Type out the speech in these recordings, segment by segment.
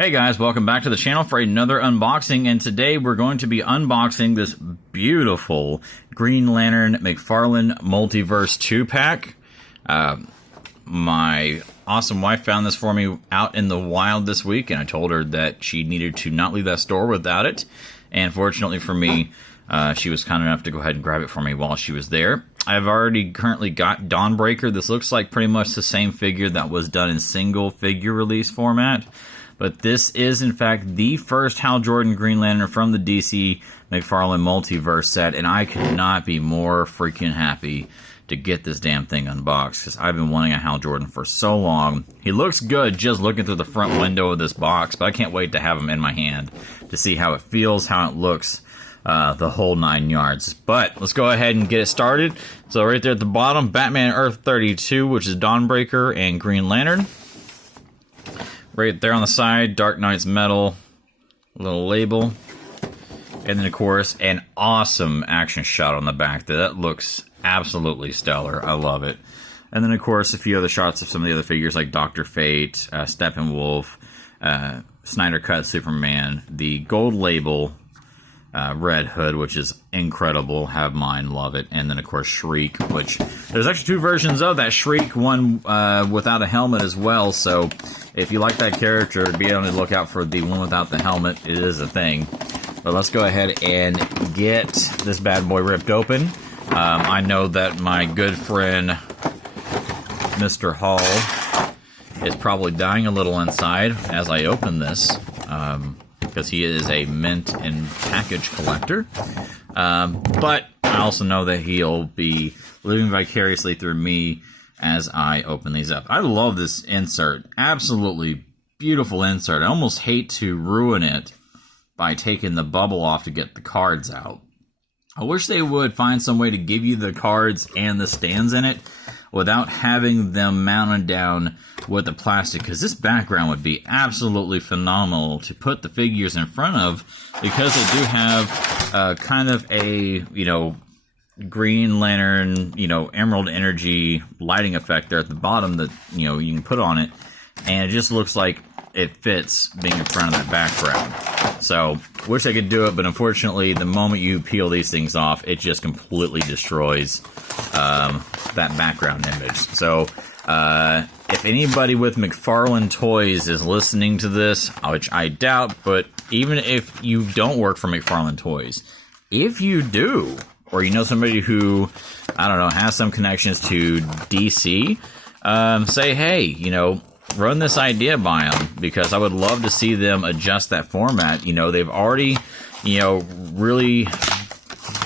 Hey guys, welcome back to the channel for another unboxing, and today we're going to be unboxing this beautiful Green Lantern McFarlane Multiverse 2-pack. My awesome wife found this for me out in the wild this week, and I told her that she needed to not leave that store without it. And fortunately for me, she was kind enough to go ahead and grab it for me while she was there. I've already currently got Dawnbreaker. This looks like pretty much the same figure that was done in single figure release format. But this is, in fact, the first Hal Jordan Green Lantern from the DC McFarlane Multiverse set, and I could not be more freaking happy to get this damn thing unboxed, because I've been wanting a Hal Jordan for so long. He looks good just looking through the front window of this box, but I can't wait to have him in my hand to see how it feels, how it looks, the whole 9 yards. But let's go ahead and get it started. So right there at the bottom, Batman Earth 32, which is Dawnbreaker and Green Lantern. Right there on the side, Dark Knight's Metal, little label. And then, of course, an awesome action shot on the back. That looks absolutely stellar. I love it. And then, of course, a few other shots of some of the other figures like Dr. Fate, Steppenwolf, Snyder Cut Superman, the gold label Red Hood, which is incredible. Have mine, love it. And then, of course, Shriek, which there's actually 2 versions of that Shriek, one without a helmet as well. So if you like that character, be on the lookout for the one without the helmet. It is a thing. But let's go ahead and get this bad boy ripped open. I know that my good friend Mr. Hall is probably dying a little inside as I open this. Because he is a mint and package collector. But I also know that he'll be living vicariously through me as I open these up. I love this insert. Absolutely beautiful insert. I almost hate to ruin it by taking the bubble off to get the cards out. I wish they would find some way to give you the cards and the stands in it without having them mounted down with the plastic, because this background would be absolutely phenomenal to put the figures in front of, because they do have kind of a, Green Lantern, Emerald Energy lighting effect there at the bottom that, you can put on it, and it just looks like it fits being in front of that background. So, wish I could do it, but unfortunately, the moment you peel these things off, it just completely destroys that background image. So, if anybody with McFarlane Toys is listening to this, which I doubt, but even if you don't work for McFarlane Toys, if you do, or you know somebody who, I don't know, has some connections to DC, say, hey, run this idea by them, because I would love to see them adjust that format. They've already, really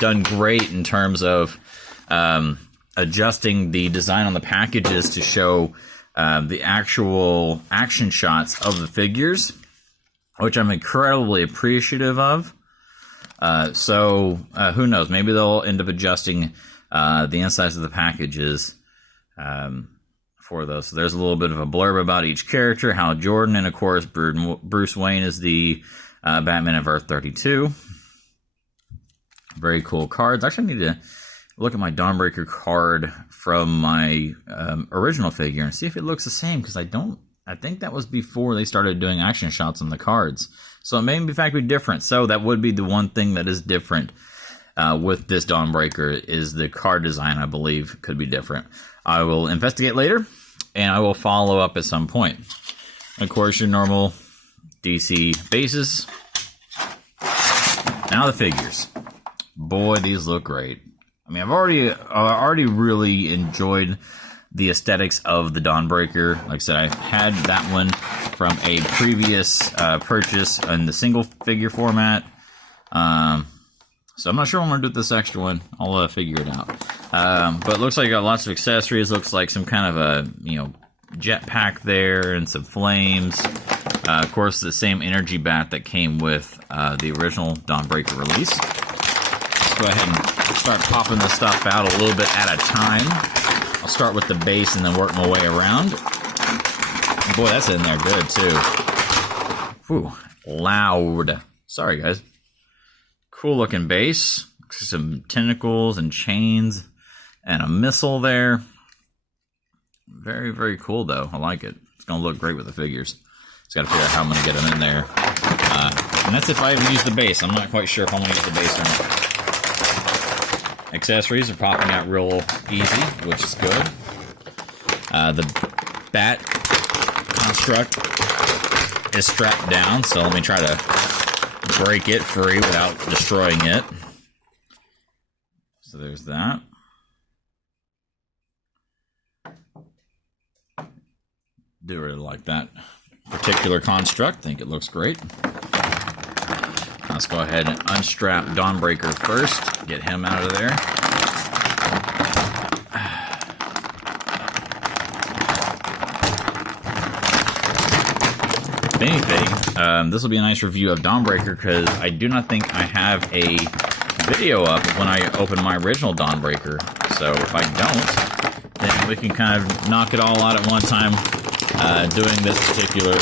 done great in terms of adjusting the design on the packages to show the actual action shots of the figures, which I'm incredibly appreciative of. So who knows? Maybe they'll end up adjusting the insides of the packages for those. So there's a little bit of a blurb about each character, Hal Jordan, and of course Bruce Wayne is the Batman of Earth 32. Very cool cards. Actually, I need to look at my Dawnbreaker card from my original figure and see if it looks the same, because I think that was before they started doing action shots on the cards. So it may in fact be different. So that would be the one thing that is different with this Dawnbreaker, is the card design, I believe, could be different. I will investigate later, and I will follow up at some point. Of course, your normal DC bases. Now the figures. Boy, these look great. I mean, I've already really enjoyed the aesthetics of the Dawnbreaker. Like I said, I had that one from a previous purchase in the single figure format. So I'm not sure what I'm going to do with this extra one. I'll figure it out. But it looks like I got lots of accessories. Looks like some kind of a, jetpack there and some flames. Of course, the same energy bat that came with the original Dawnbreaker release. Let's go ahead and start popping this stuff out a little bit at a time. I'll start with the base and then work my way around. Boy, that's in there good, too. Whew, loud. Sorry, guys. Cool looking base. Some tentacles and chains and a missile there. Very, very cool, though. I like it. It's going to look great with the figures. Just got to figure out how I'm going to get them in there. And that's if I even use the base. I'm not quite sure if I'm going to use the base or not. Accessories are popping out real easy, which is good. The bat construct is strapped down, so let me try to break it free without destroying it. So there's that. Do really like that particular construct. Think it looks great. Let's go ahead and unstrap Dawnbreaker first. Get him out of there. If anything, this will be a nice review of Dawnbreaker because I do not think I have a video up when I open my original Dawnbreaker. So if I don't, then we can kind of knock it all out at one time doing this particular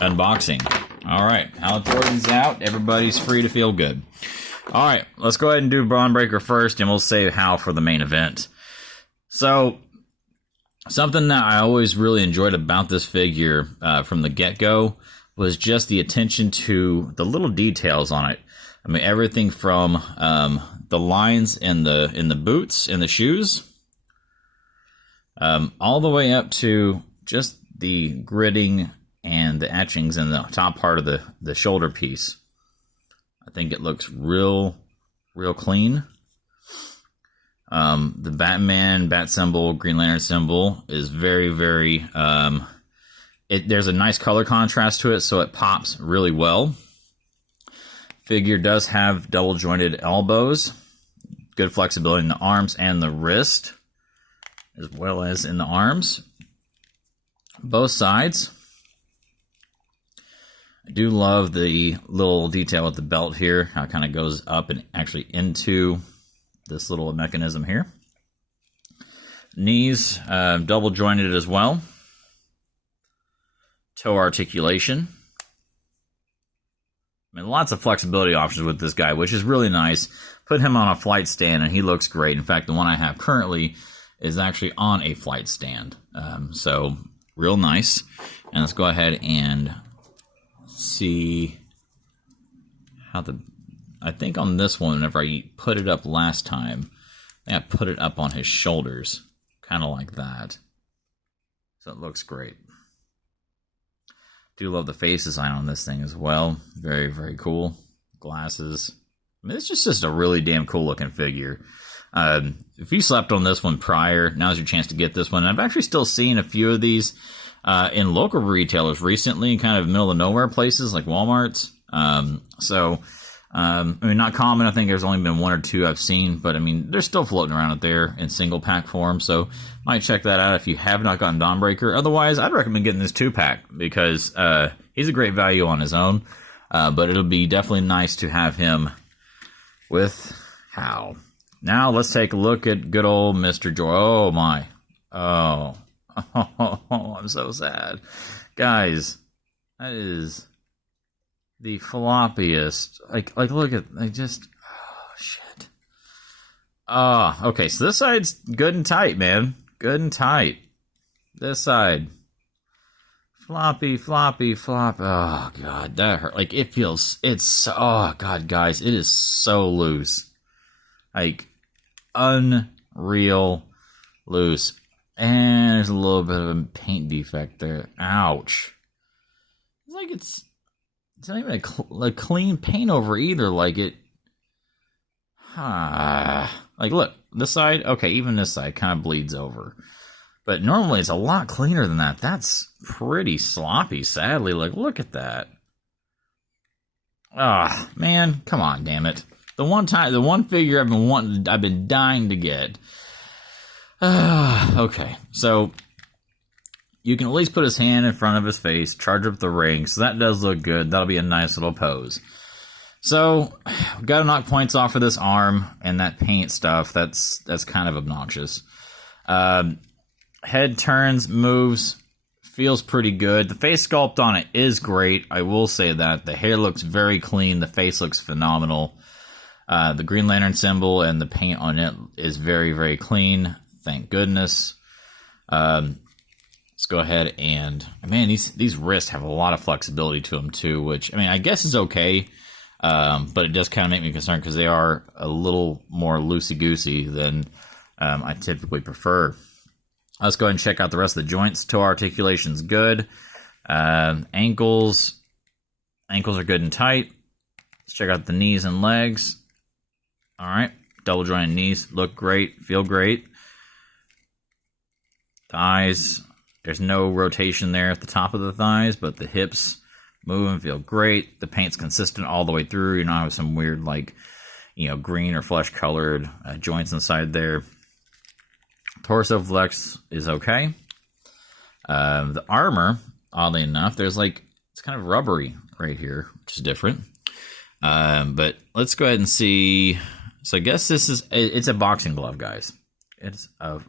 unboxing. Alright, Hal Jordan's out. Everybody's free to feel good. Alright, let's go ahead and do Dawnbreaker first, and we'll save Hal for the main event. So, something that I always really enjoyed about this figure from the get-go was just the attention to the little details on it. I mean, everything from the lines in the boots and the shoes, all the way up to just the gridding and the etchings in the top part of the shoulder piece. I think it looks real clean. The Batman, Bat symbol, Green Lantern symbol is very, there's a nice color contrast to it, so it pops really well. Figure does have double jointed elbows, good flexibility in the arms and the wrist, as well as in the arms. Both sides. I do love the little detail with the belt here, how it kind of goes up and actually into this little mechanism here. Knees, double jointed as well. Toe articulation. I mean, lots of flexibility options with this guy, which is really nice. Put him on a flight stand and he looks great. In fact, the one I have currently is actually on a flight stand. So, real nice. And let's go ahead and see how I think on this one, whenever I put it up last time, I put it up on his shoulders, kind of like that. So it looks great. Do love the face design on this thing as well. Very cool. Glasses. I mean, it's just a really damn cool looking figure. If you slept on this one prior, now's your chance to get this one. I've actually still seen a few of these in local retailers recently, kind of middle of nowhere places like Walmart's. I mean, not common. I think there's only been one or two I've seen, but I mean, they're still floating around out there in single pack form. So might check that out if you have not gotten Dawnbreaker. Otherwise, I'd recommend getting this 2-pack because he's a great value on his own. But it'll be definitely nice to have him with Hal. Now let's take a look at good old Mr. Joy. Oh my. Oh, I'm so sad. Guys, that is the floppiest. Like look at, oh shit. Okay, so this side's good and tight, man. Good and tight. This side. Floppy. Oh god, that hurt. Like oh god, guys, it is so loose. Like, unreal loose. And there's a little bit of a paint defect there. Ouch. It's like it's not even a clean paint over either. Like it. Like look, this side. Okay, even this side kind of bleeds over. But normally it's a lot cleaner than that. That's pretty sloppy, sadly. Like, look at that. Man, come on, damn it. The one figure I've been dying to get. Okay, so you can at least put his hand in front of his face, charge up the ring, so that does look good. That'll be a nice little pose. So, we've got to knock points off of this arm and that paint stuff. That's kind of obnoxious. Head turns, moves, feels pretty good. The face sculpt on it is great. I will say that. The hair looks very clean. The face looks phenomenal. The Green Lantern symbol and the paint on it is very clean. Thank goodness. let's go ahead and, man, these wrists have a lot of flexibility to them too, which, I mean, I guess is okay, but it does kind of make me concerned because they are a little more loosey-goosey than I typically prefer. Let's go ahead and check out the rest of the joints. Toe articulation's good. Ankles are good and tight. Let's check out the knees and legs. All right, double jointed knees look great, feel great. Thighs, there's no rotation there at the top of the thighs, but the hips move and feel great. The paint's consistent all the way through. You're not having some weird, like, green or flesh colored joints inside there. Torso flex is okay. The armor, oddly enough, there's it's kind of rubbery right here, which is different. But let's go ahead and see. So I guess it's a boxing glove, guys. It's a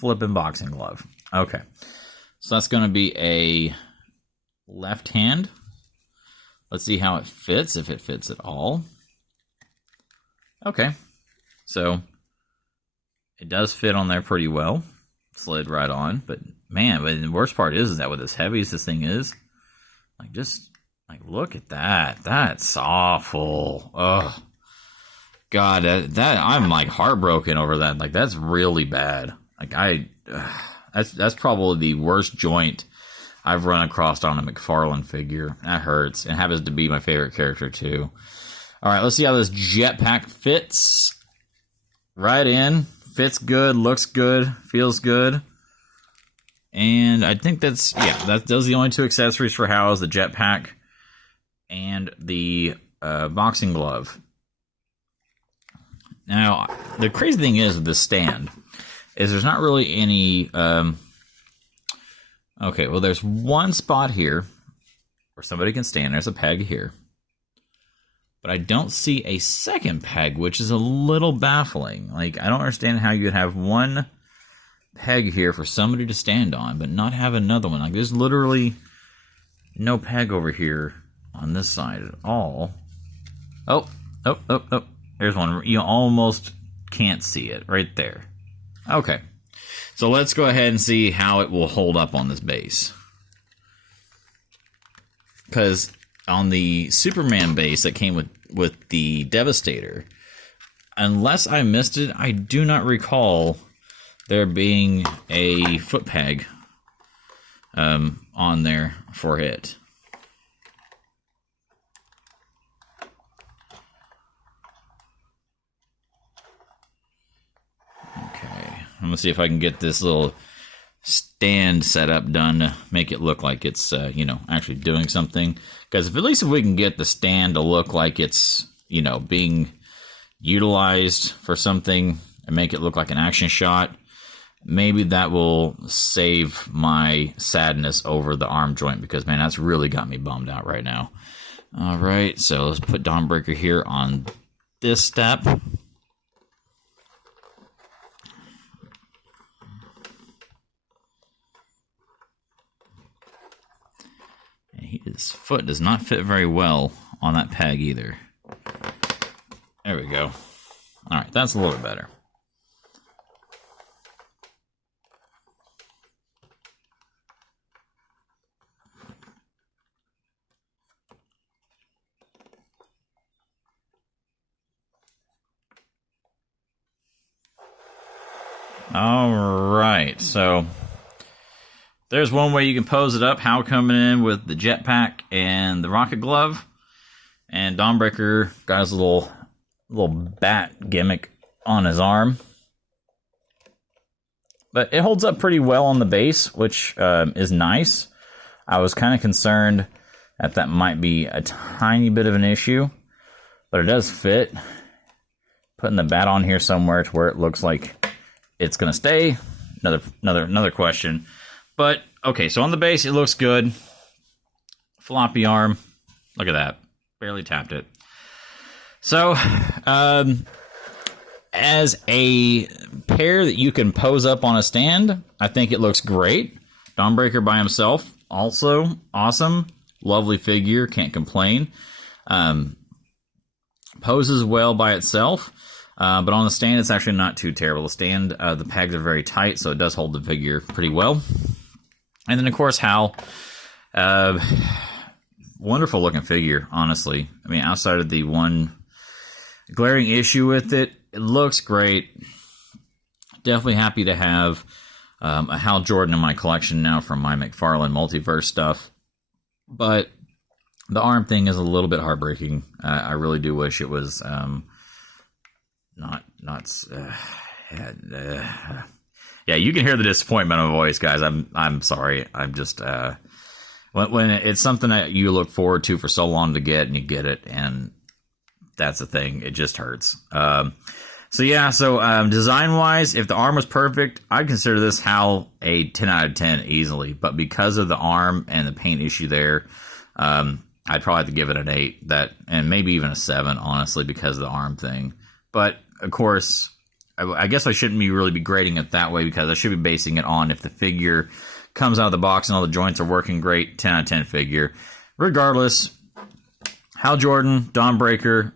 flipping boxing glove. Okay. So that's going to be a left hand. Let's see how it fits, if it fits at all. Okay. So it does fit on there pretty well. Slid right on. But man, but the worst part is that with as heavy as this thing is, look at that. That's awful. Ugh. God, that I'm heartbroken over that. That's really bad. That's probably the worst joint I've run across on a McFarlane figure. That hurts. And happens to be my favorite character too. All right, let's see how this jetpack fits. Right in. Fits good, looks good, feels good. And I think those are the only two accessories for Hal, is the jetpack and the boxing glove. Now, the crazy thing is with this stand is there's not really any... okay, well, there's one spot here where somebody can stand. There's a peg here. But I don't see a second peg, which is a little baffling. I don't understand how you'd have one peg here for somebody to stand on, but not have another one. There's literally no peg over here on this side at all. Oh. There's one. You almost can't see it right there. Okay. So let's go ahead and see how it will hold up on this base. Because on the Superman base that came with the Devastator, unless I missed it, I do not recall there being a foot peg on there for it. Okay, I'm gonna see if I can get this little stand setup done to make it look like it's actually doing something. Because at least if we can get the stand to look like it's being utilized for something and make it look like an action shot, maybe that will save my sadness over the arm joint, because man, that's really got me bummed out right now. All right, so let's put Dawnbreaker here on this step. His foot does not fit very well on that peg either. There we go. All right, that's a little bit better. All right, so there's one way you can pose it up. Hal coming in with the jetpack and the rocket glove. And Dawnbreaker got his little bat gimmick on his arm. But it holds up pretty well on the base, which is nice. I was kind of concerned that might be a tiny bit of an issue. But it does fit. Putting the bat on here somewhere to where it looks like it's going to stay. Another question. But, okay, so on the base, it looks good. Floppy arm. Look at that. Barely tapped it. So, as a pair that you can pose up on a stand, I think it looks great. Dawnbreaker by himself, also awesome. Lovely figure, can't complain. Poses well by itself. But on the stand, it's actually not too terrible. The stand, the pegs are very tight, so it does hold the figure pretty well. And then, of course, Hal. Wonderful looking figure, honestly. I mean, outside of the one glaring issue with it, it looks great. Definitely happy to have a Hal Jordan in my collection now from my McFarlane multiverse stuff. But the arm thing is a little bit heartbreaking. I really do wish it was yeah, you can hear the disappointment in my voice, guys. I'm sorry. I'm just when it's something that you look forward to for so long to get, and you get it, and that's the thing. It just hurts. So design wise, if the arm was perfect, I'd consider this Hal a 10 out of 10 easily. But because of the arm and the paint issue there, I'd probably have to give it an 8, and maybe even a 7, honestly, because of the arm thing. But of course, I guess I shouldn't really be grading it that way, because I should be basing it on if the figure comes out of the box and all the joints are working great, 10 out of 10 figure. Regardless, Hal Jordan, Dawnbreaker,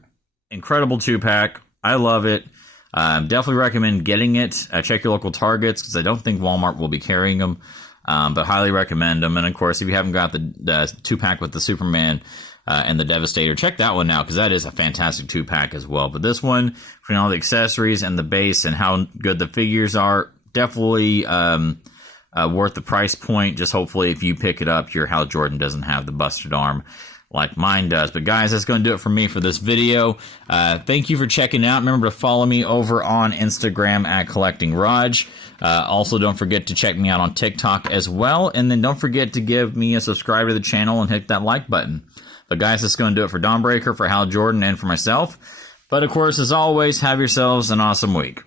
incredible 2-pack. I love it. Definitely recommend getting it. Check your local Targets, because I don't think Walmart will be carrying them, but highly recommend them. And of course, if you haven't got the 2-pack with the Superman and the Devastator, check that one out, because that is a fantastic 2-pack as well. But this one, between all the accessories and the base and how good the figures are, definitely worth the price point. Just hopefully if you pick it up, your Hal Jordan doesn't have the busted arm like mine does. But guys, that's going to do it for me for this video. Thank you for checking out. Remember to follow me over on Instagram at Collecting Raj. Also, don't forget to check me out on TikTok as well. And then don't forget to give me a subscribe to the channel and hit that like button. But guys, that's going to do it for Dawnbreaker, for Hal Jordan, and for myself. But of course, as always, have yourselves an awesome week.